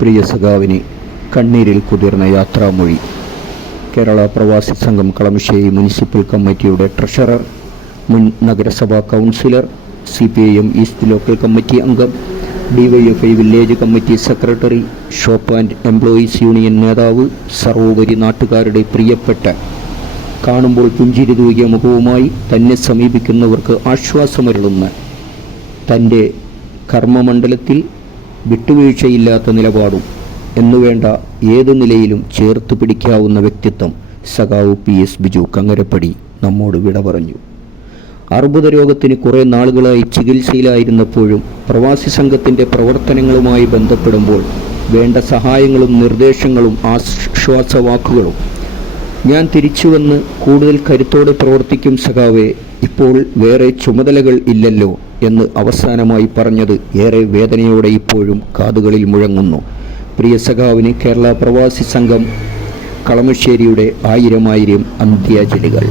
പ്രിയ സഖാവിന് കണ്ണീരിൽ കുതിർന്ന യാത്രാമൊഴി. കേരള പ്രവാസി സംഘം കളമശ്ശേരി മുനിസിപ്പൽ കമ്മിറ്റിയുടെ ട്രഷറർ, മുൻ നഗരസഭാ councillor, CPIM east local committee അംഗം, DYFI village committee secretary, shop and employees union നേതാവ്, സർവോപരി നാട്ടുകാരുടെ പ്രിയപ്പെട്ട, കാണുമ്പോൾ പുഞ്ചിരി തൂകിയ മുഖവുമായി തന്നെ സമീപിക്കുന്നവർക്ക് ആശ്വാസമരുളുന്ന, തൻ്റെ കർമ്മമണ്ഡലത്തിൽ വിട്ടുവീഴ്ചയില്ലാത്ത നിലപാടും എന്നുവേണ്ട ഏതു നിലയിലും ചേർത്ത് പിടിക്കാവുന്ന വ്യക്തിത്വം സഖാവ് PS ബിജു കങ്ങരപ്പടി നമ്മോട് വിട പറഞ്ഞു. അർബുദ രോഗത്തിന് കുറേ നാളുകളായി ചികിത്സയിലായിരുന്നപ്പോഴും പ്രവാസി സംഘത്തിൻ്റെ പ്രവർത്തനങ്ങളുമായി ബന്ധപ്പെടുമ്പോൾ വേണ്ട സഹായങ്ങളും നിർദ്ദേശങ്ങളും ആശ്വാസവാക്കുകളും ഞാൻ തിരിച്ചുവന്ന് കൂടുതൽ കരുത്തോടെ പ്രവർത്തിക്കും സഖാവേ, ഇപ്പോൾ വേറെ ചുമതലകൾ ഇല്ലല്ലോ എന്ന് അവസാനമായി പറഞ്ഞത് ഏറെ വേദനയോടെ ഇപ്പോഴും കാതുകളിൽ മുഴങ്ങുന്നു. പ്രിയ സഖാവിന് കേരള പ്രവാസി സംഘം കളമശ്ശേരിയുടെ 1000 അന്ത്യാഞ്ജലികൾ.